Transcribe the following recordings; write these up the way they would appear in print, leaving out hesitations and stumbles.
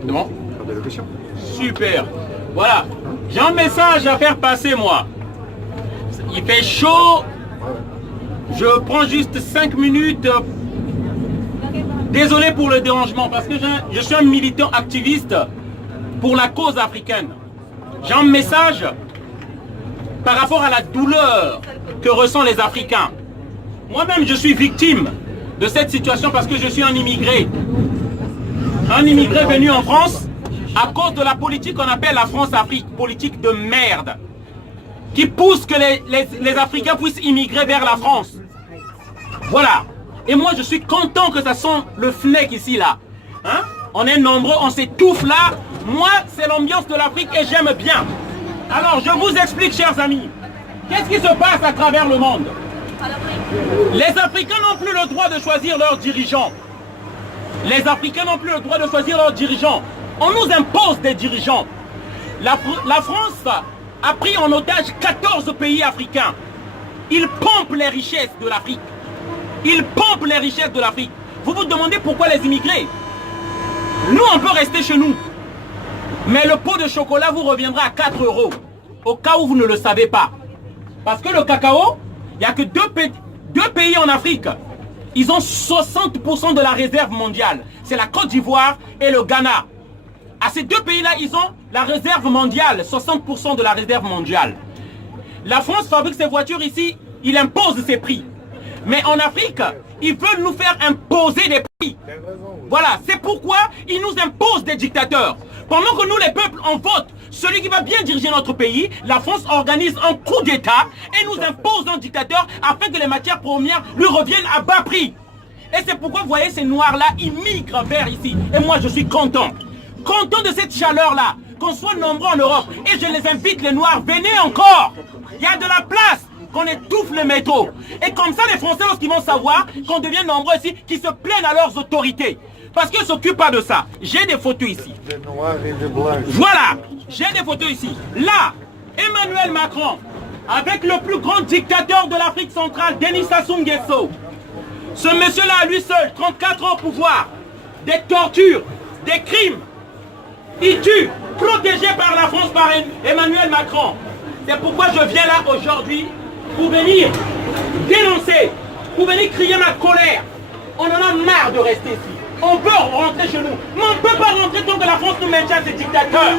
C'est bon? Carte d'allocation. Super. Voilà. J'ai un message à faire passer, moi. Il fait chaud. Je prends juste 5 minutes. Désolé pour le dérangement, parce que je suis un militant activiste pour la cause africaine. J'ai un message par rapport à la douleur que ressentent les Africains. Moi-même, je suis victime de cette situation parce que je suis un immigré. Un immigré venu en France à cause de la politique qu'on appelle la France-Afrique, politique de merde, qui pousse que les Africains puissent immigrer vers la France. Voilà. Et moi, je suis content que ça sent le FNEC ici, là. Hein? On est nombreux, on s'étouffe là. Moi, c'est l'ambiance de l'Afrique et j'aime bien. Alors, je vous explique, chers amis. Qu'est-ce qui se passe à travers le monde? Les Africains n'ont plus le droit de choisir leurs dirigeants. Les Africains n'ont plus le droit de choisir leurs dirigeants. On nous impose des dirigeants. La France a pris en otage 14 pays africains. Ils pompent les richesses de l'Afrique. Ils pompent les richesses de l'Afrique. Vous vous demandez pourquoi les immigrés? Nous, on peut rester chez nous. Mais le pot de chocolat vous reviendra à 4 €. Au cas où vous ne le savez pas. Parce que le cacao, il n'y a que deux pays en Afrique. Ils ont 60% de la réserve mondiale. C'est la Côte d'Ivoire et le Ghana. À ces deux pays-là, ils ont la réserve mondiale. 60% de la réserve mondiale. La France fabrique ses voitures ici. Il impose ses prix. Mais en Afrique, ils veulent nous faire imposer des prix. Voilà, c'est pourquoi ils nous imposent des dictateurs. Pendant que nous, les peuples, on vote celui qui va bien diriger notre pays, la France organise un coup d'État et nous impose un dictateur afin que les matières premières lui reviennent à bas prix. Et c'est pourquoi, vous voyez, ces noirs-là, ils migrent vers ici. Et moi, je suis content. Content de cette chaleur-là, qu'on soit nombreux en Europe. Et je les invite, les noirs, venez encore. Il y a de la place. Qu'on étouffe le métro. Et comme ça, les Français, lorsqu'ils vont savoir qu'on devient nombreux ici, qui se plaignent à leurs autorités. Parce qu'ils ne s'occupent pas de ça. J'ai des photos ici. Voilà, j'ai des photos ici. Là, Emmanuel Macron, avec le plus grand dictateur de l'Afrique centrale, Denis Sassou Nguesso. Ce monsieur-là, à lui seul, 34 ans au pouvoir, des tortures, des crimes. Il tue, protégé par la France, par Emmanuel Macron. C'est pourquoi je viens là aujourd'hui pour venir dénoncer, pour venir crier ma colère. On en a marre de rester ici. On veut rentrer chez nous. Mais on ne peut pas rentrer tant que la France nous maintient ses dictateurs.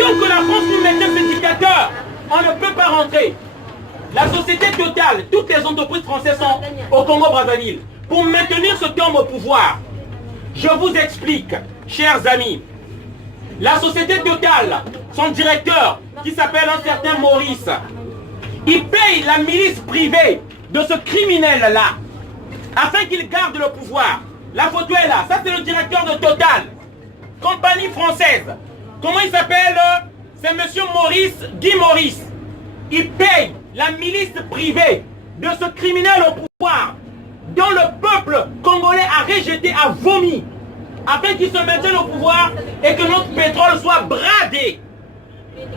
Tant que la France nous maintient ses dictateurs, on ne peut pas rentrer. La société Total, toutes les entreprises françaises sont au Congo-Brazzaville. Pour maintenir ce terme au pouvoir, je vous explique, chers amis. La société Total, son directeur, qui s'appelle un certain Maurice, il paye la milice privée de ce criminel-là, afin qu'il garde le pouvoir. La photo est là, ça c'est le directeur de Total, compagnie française. Comment il s'appelle? C'est monsieur Maurice, Guy Maurice. Il paye la milice privée de ce criminel au pouvoir, dont le peuple congolais a rejeté, a vomi, afin qu'il se maintienne au pouvoir et que notre pétrole soit bradé.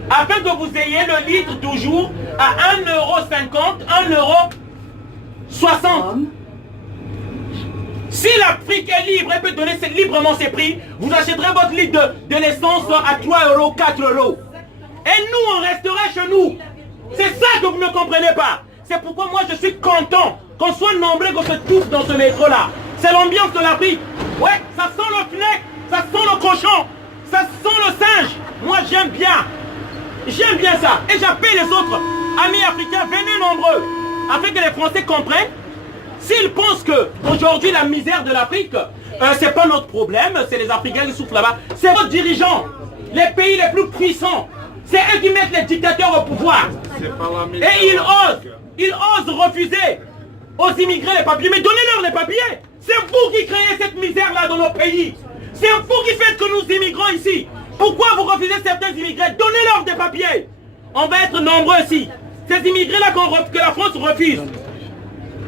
Afin que vous ayez le litre toujours à 1,50 €, 1,60 €. Si l'Afrique est libre et peut donner librement ses prix, vous achèterez votre litre de l'essence à 3 €, 4 €. Et nous, on resterait chez nous. C'est ça que vous ne comprenez pas. C'est pourquoi moi, je suis content qu'on soit nombreux, qu'on se touffe dans ce métro-là. C'est l'ambiance de l'Afrique. Ouais, ça sent le FNEC, ça sent le cochon, ça sent le singe. Moi, j'aime bien. J'aime bien ça. Et j'appelle les autres amis africains, venez nombreux, afin que les Français comprennent. S'ils pensent que aujourd'hui la misère de l'Afrique, c'est pas notre problème, c'est les Africains qui souffrent là-bas. C'est vos dirigeants, les pays les plus puissants. C'est eux qui mettent les dictateurs au pouvoir. Et ils osent refuser aux immigrés les papiers. Mais donnez-leur les papiers. C'est vous qui créez cette misère-là dans nos pays. C'est vous qui faites que nous immigrons ici. Pourquoi vous refusez certains immigrés? Donnez-leur des papiers. On va être nombreux ici. Ces immigrés-là que la France refuse,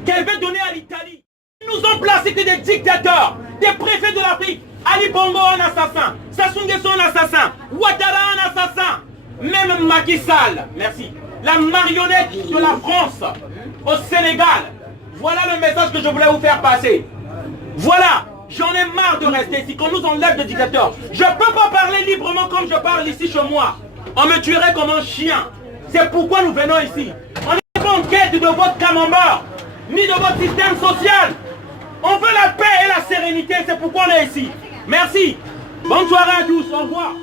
qu'elle veut donner à l'Italie. Ils nous ont placé que des dictateurs, des préfets de l'Afrique. Ali Bongo, un assassin. Sassou Nguesso, un assassin. Ouattara, un assassin. Même Macky Sall, merci. La marionnette de la France au Sénégal. Voilà le message que je voulais vous faire passer. Voilà. J'en ai marre de rester ici, qu'on nous enlève de dictateur. Je ne peux pas parler librement comme je parle ici chez moi. On me tuerait comme un chien. C'est pourquoi nous venons ici. On n'est pas en quête de votre camembert, ni de votre système social. On veut la paix et la sérénité, c'est pourquoi on est ici. Merci. Bonne soirée à tous, au revoir.